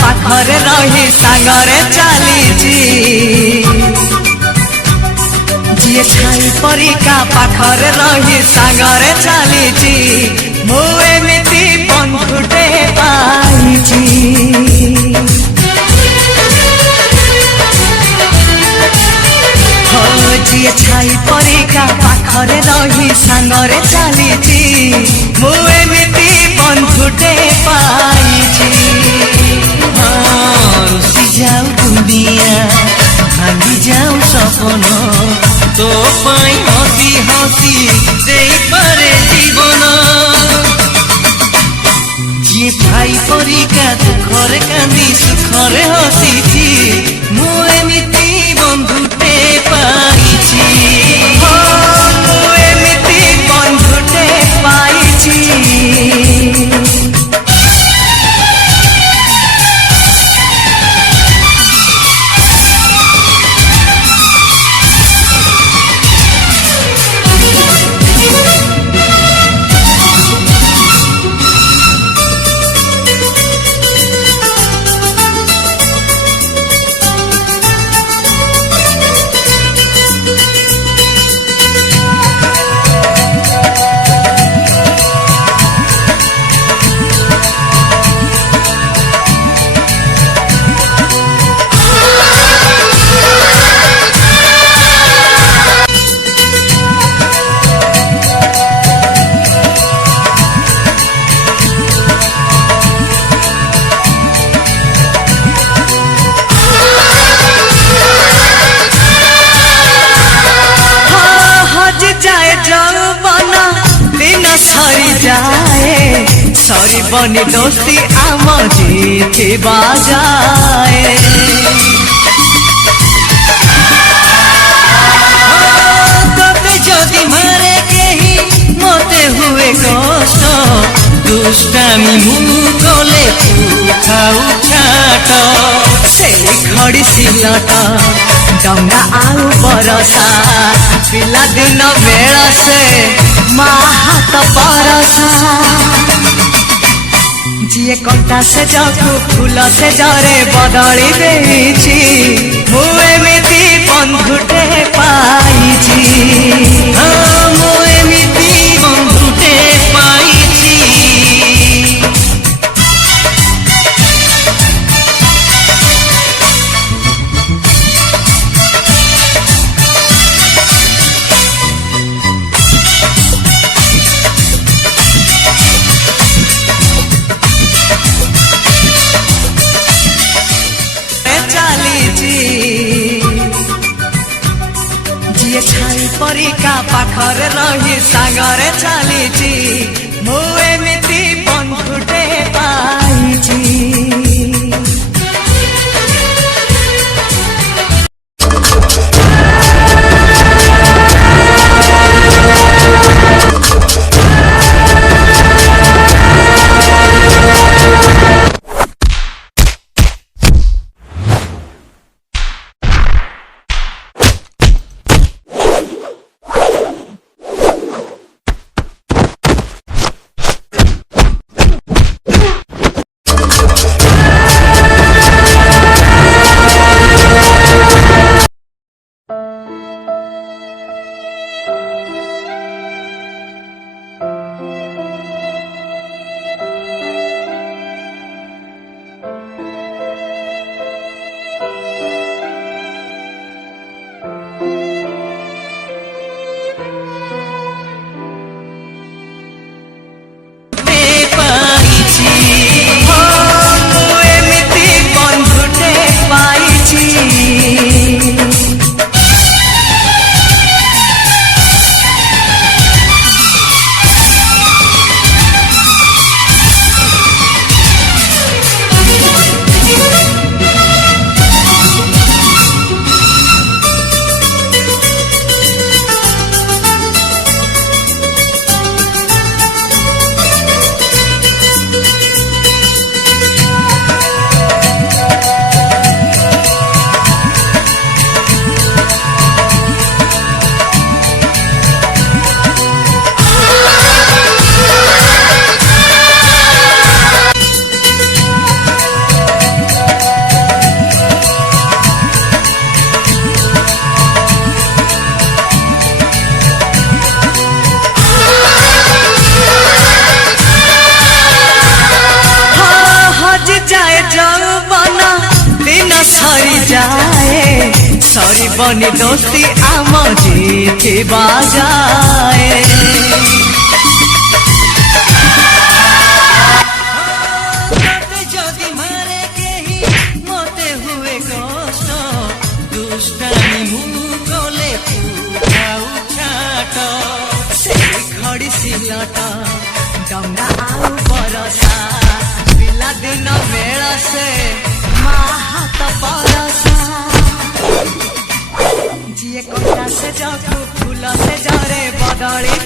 पाखरे रही सांगरे चलीची जी छाई परिका पाखरे रही सांगरे चलीची मु एमिति बंधुटे पाइची जी छाई परिका पाखरे रही सांगरे चलीची मु एमिति बंधुटे पाइची रुसी जाऊ दुनिया भांगी जाऊ सपन तो पाई हसी हसी देई पारे जीवन जी भाई परिका दुखरे कांदी सुखरे हसीची मु एमिति बंधुटे पाइची मु एमिति बंधुटे पाइची सरी जाए सरी बनी दोस्ती आम जीती बाजाए तबे जदि मारे केही मते हुए कष्ट दुष्टामी मु गले तू खाऊ छाट से खड़ी सिलट डंगा आउ बरसा पिला दिन बेड़ा से हाथ परसा जी कंटा से जगू फूल से जरे बदली देची मु एमिति बंधुटे पाइची मु एमिति बंधुटे पाइची जी छाई परिका पाखरे रही सांगरे चलीची मु एमिति बंधुटे पाइची। सरी बनी दोस्ती आम जीती बाजाए जदि मारे केही मते हुए कष्ट दुष्टानी मुखले पूजा उठाट से खड़ी सिलट डंगा आउ बरसा पिला दिन मेला से माहात परसा जिए कटा से जाकू फूल से जरे बदली